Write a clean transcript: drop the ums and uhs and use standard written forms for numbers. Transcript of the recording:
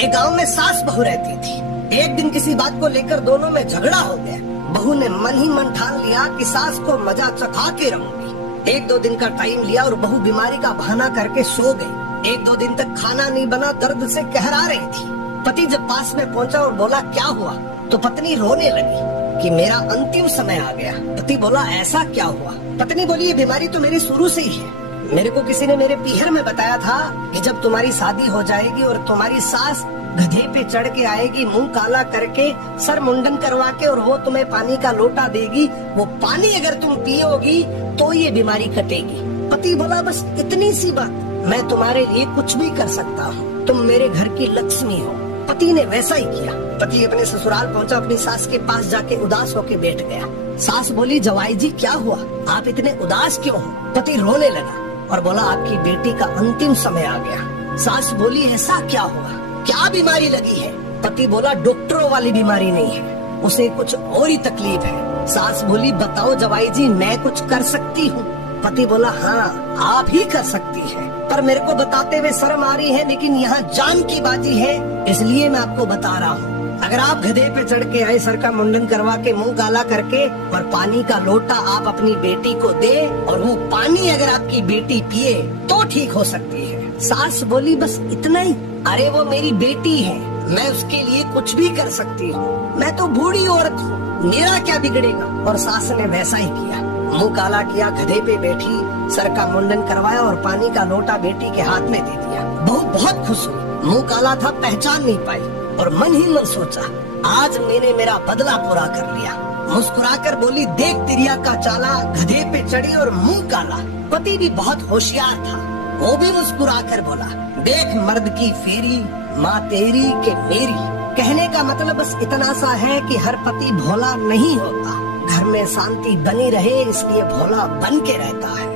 एक गांव में सास बहू रहती थी। एक दिन किसी बात को लेकर दोनों में झगड़ा हो गया। बहू ने मन ही मन ठान लिया कि सास को मजा चखा के रहूंगी। 1-2 दिन का टाइम लिया और बहू बीमारी का बहाना करके सो गई। 1-2 दिन तक खाना नहीं बना, दर्द से कहरा रही थी। पति जब पास में पहुंचा और बोला क्या हुआ, तो पत्नी रोने लगी कि मेरा अंतिम समय आ गया। पति बोला ऐसा क्या हुआ? पत्नी बोली ये बीमारी तो मेरी शुरू से ही है। मेरे को किसी ने मेरे पीहर में बताया था कि जब तुम्हारी शादी हो जाएगी और तुम्हारी सास गधे पे चढ़ के आएगी, मुंह काला करके, सर मुंडन करवा के, और वो तुम्हें पानी का लोटा देगी, वो पानी अगर तुम पियोगी तो ये बीमारी कटेगी। पति बोला बस इतनी सी बात, मैं तुम्हारे लिए कुछ भी कर सकता हूँ, तुम मेरे घर की लक्ष्मी हो। पति ने वैसा ही किया। पति अपने ससुराल पहुंचा, अपनी सास के पास जाके उदास होके बैठ गया। सास बोली जवाई जी क्या हुआ, आप इतने उदास क्यों हो? पति रोने लगा और बोला आपकी बेटी का अंतिम समय आ गया। सास बोली ऐसा क्या हुआ, क्या बीमारी लगी है? पति बोला डॉक्टरों वाली बीमारी नहीं है, उसे कुछ और ही तकलीफ है। सास बोली बताओ जवाई जी मैं कुछ कर सकती हूँ? पति बोला हाँ आप ही कर सकती हैं, पर मेरे को बताते हुए शर्म आ रही है, लेकिन यहाँ जान की बाजी है इसलिए मैं आपको बता रहा हूँ। अगर आप गधे पे चढ़ के आए, सर का मुंडन करवा के, मुंह काला करके, और पानी का लोटा आप अपनी बेटी को दे और वो पानी अगर आपकी बेटी पिए तो ठीक हो सकती है। सास बोली बस इतना ही? अरे वो मेरी बेटी है, मैं उसके लिए कुछ भी कर सकती हूँ, मैं तो बूढ़ी औरत हूँ, मेरा क्या बिगड़ेगा? और सास ने वैसा ही किया। मुंह काला किया, गधे पे बैठी, सर का मुंडन करवाया और पानी का लोटा बेटी के हाथ में दे दिया। बहू बहुत खुश हुई। मुंह काला था, पहचान नहीं पाई, और मन ही मन सोचा आज मैंने मेरा बदला पूरा कर लिया। मुस्कुराकर बोली देख तिरिया का चाला, गधे पे चढ़ी और मुंह काला। पति भी बहुत होशियार था, वो भी मुस्कुराकर बोला देख मर्द की फेरी, माँ तेरी के मेरी। कहने का मतलब बस इतना सा है कि हर पति भोला नहीं होता, घर में शांति बनी रहे इसलिए भोला बन के रहता है।